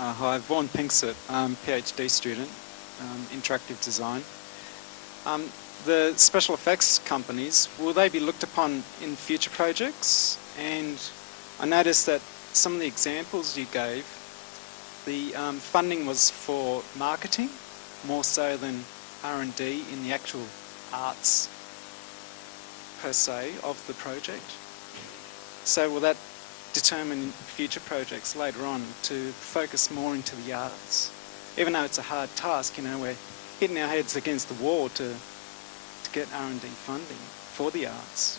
Hi, Vaughan Pinksit, PhD student, interactive design. The special effects companies, will they be looked upon in future projects? And I noticed that some of the examples you gave, the funding was for marketing more so than R&D in the actual arts per se of the project. So will that determine future projects later on to focus more into the arts? Even though it's a hard task, you know, we're hitting our heads against the wall to get R&D funding for the arts.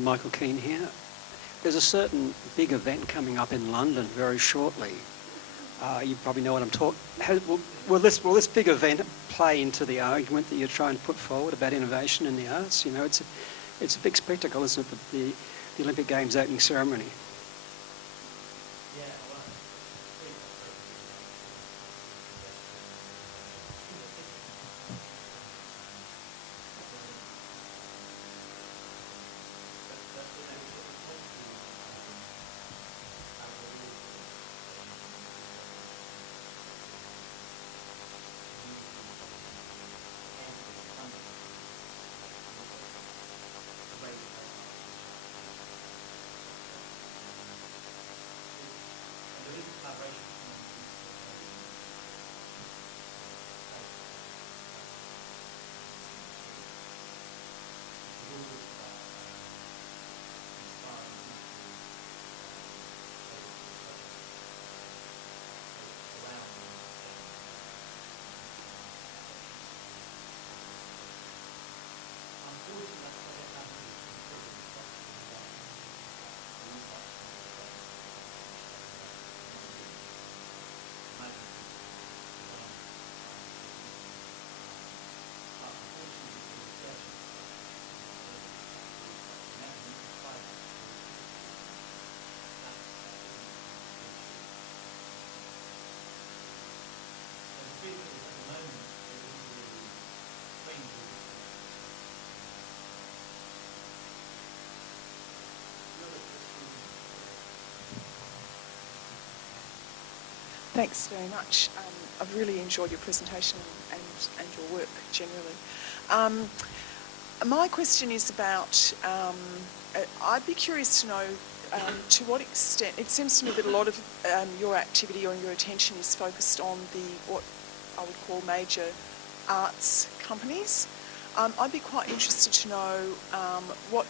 Michael Keane here. There's a certain big event coming up in London very shortly. You probably know what I'm talking. Will this big event play into the argument that you're trying to put forward about innovation in the arts? You know, it's a big spectacle, isn't it? the Olympic Games opening ceremony. Thanks very much. I've really enjoyed your presentation and your work generally. My question is about, I'd be curious to know to what extent, it seems to me that a lot of your activity or your attention is focused on what I would call major arts companies. I'd be quite interested to know what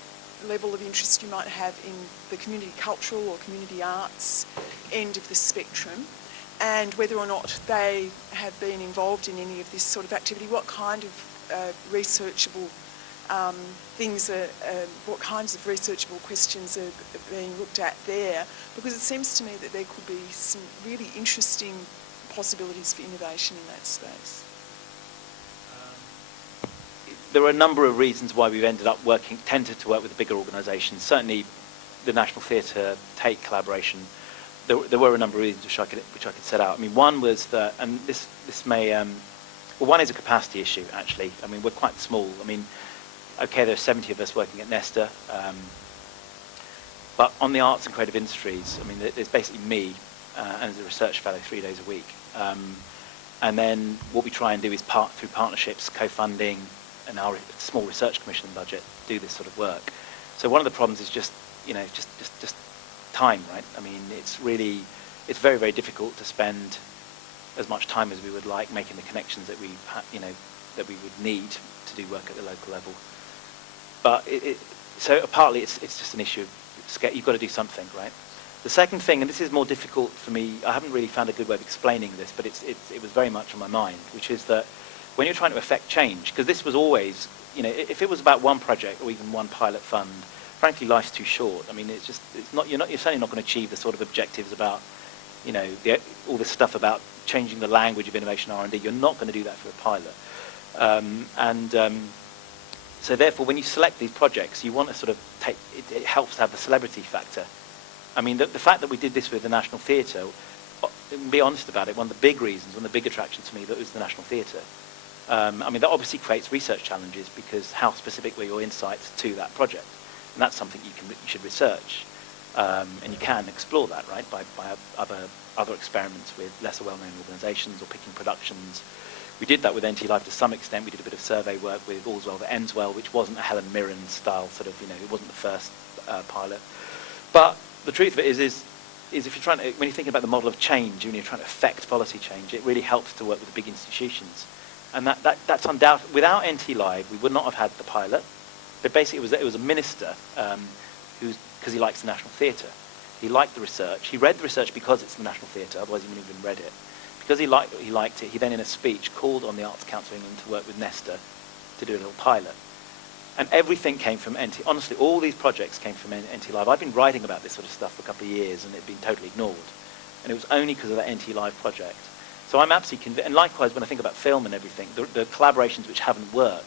level of interest you might have in the community cultural or community arts end of the spectrum, and whether or not they have been involved in any of this sort of activity. What kind of researchable things what kinds of researchable questions are being looked at there? Because it seems to me that there could be some really interesting possibilities for innovation in that space. There are a number of reasons why we've ended up tended to work with the bigger organisations. Certainly, the National Theatre Tate collaboration. There were a number of reasons which I could set out. I mean, one was that, and this may, well, one is a capacity issue. Actually, I mean, we're quite small. I mean, okay, there are 70 of us working at NESTA, but on the arts and creative industries, I mean, there's basically me and as a research fellow 3 days a week, and then what we try and do is through partnerships, co-funding, and our small research commission budget, do this sort of work. So one of the problems is just time, right? I mean, it's very, very difficult to spend as much time as we would like making the connections that we would need to do work at the local level. But so partly it's just an issue of scale. You've got to do something, right? The second thing, and this is more difficult for me, I haven't really found a good way of explaining this, but it was very much on my mind, which is that when you're trying to affect change, because this was always, if it was about one project or even one pilot fund, frankly, life's too short. I mean, you're certainly not going to achieve the sort of objectives about, all this stuff about changing the language of innovation R&D. You're not going to do that for a pilot. So therefore, when you select these projects, you want to sort of it helps to have the celebrity factor. I mean, the fact that we did this with the National Theatre, be honest about it, one of the big reasons, one of the big attractions to me, that was the National Theatre. I mean, that obviously creates research challenges, because how specific were your insights to that project? And that's something you should research, and you can explore that, right, by other experiments with lesser well-known organisations or picking productions. We did that with NT Live to some extent. We did a bit of survey work with All's Well That Ends Well, which wasn't a Helen Mirren style sort of, it wasn't the first pilot. But the truth of it is if you're trying to, when you're thinking about the model of change, when you're trying to affect policy change, it really helps to work with the big institutions. And that's undoubted. Without NT Live, we would not have had the pilot. But basically, it was a minister because he likes the National Theatre. He liked the research. He read the research because it's the National Theatre. Otherwise, he wouldn't have even read it. Because he liked it. He then, in a speech, called on the Arts Council of England to work with NESTA to do a little pilot. And everything came from NT. Honestly, all these projects came from NT Live. I've been writing about this sort of stuff for a couple of years, and it had been totally ignored. And it was only because of that NT Live project. So I'm absolutely convinced. And likewise, when I think about film and everything, the collaborations which haven't worked,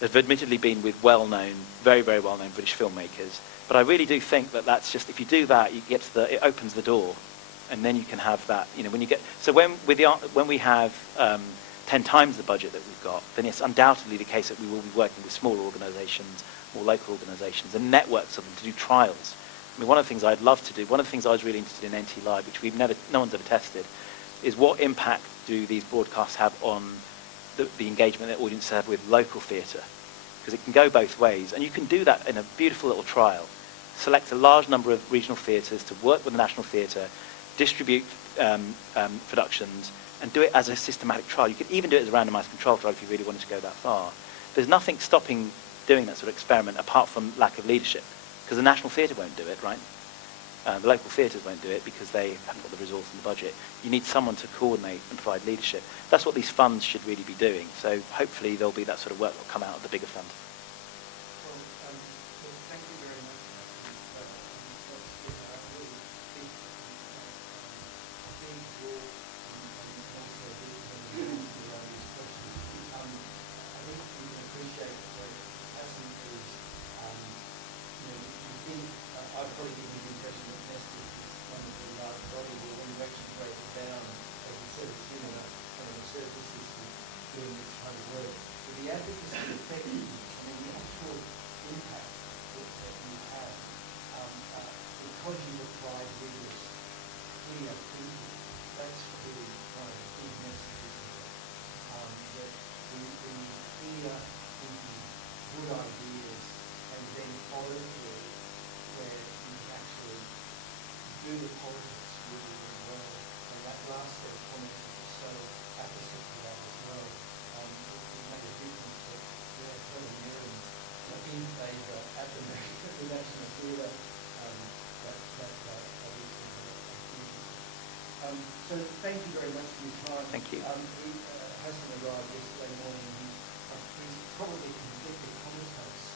They've admittedly been with well-known, very, very well-known British filmmakers. But I really do think that that's just, if you do that, you get to it opens the door, and then you can have that, when you get, so when we have 10 times the budget that we've got, then it's undoubtedly the case that we will be working with smaller organisations, more local organisations, and networks of them to do trials. I mean, one of the things I'd love to do, one of the things I was really interested in NT Live, which no one's ever tested, is what impact do these broadcasts have on the engagement that audiences have with local theatre? Because it can go both ways, and you can do that in a beautiful little trial. Select a large number of regional theatres to work with the National Theatre, distribute productions, and do it as a systematic trial. You could even do it as a randomised control trial if you really wanted to go that far. There's nothing stopping doing that sort of experiment apart from lack of leadership, because the National Theatre won't do it, right? The local theatres won't do it because they haven't got the resource and the budget. You need someone to coordinate and provide leadership. That's what these funds should really be doing. So hopefully there'll be that sort of work that will come out of the bigger fund. Well, thank you very much. I've probably given you the impression that NESTA is this wonderful large body, but when you actually break it down, as you said, it's been on a surface system doing this kind of work. But the advocacy effectiveness, the actual impact that you have, because you apply rigorous, clear thinking, that's really one of the big messages, that we clear thinking, good ideas, and then follow through where you actually do the politics really, really well. And that last set of comments was so apposite to that as well. It made a difference that Helen Mirren in favour at the National Theatre, so thank you very much for your time. Thank you. Hasan arrived yesterday morning. He's probably convicted commentates.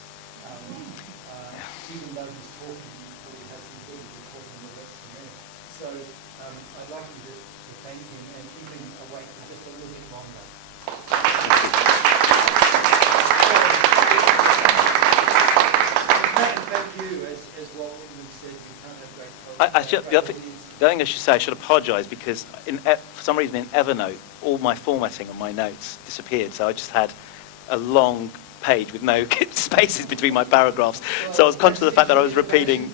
Even though he's talking, he has the ability to talk in the rest of me. So I'd like you to thank him and keep him awake for just a little bit longer. Thank you, as Walt Whitman said, you can't have great The other thing I should say, I should apologise because for some reason in Evernote, all my formatting on my notes disappeared. So I just had a long page with no spaces between my paragraphs. So I was conscious of the fact that I was repeating.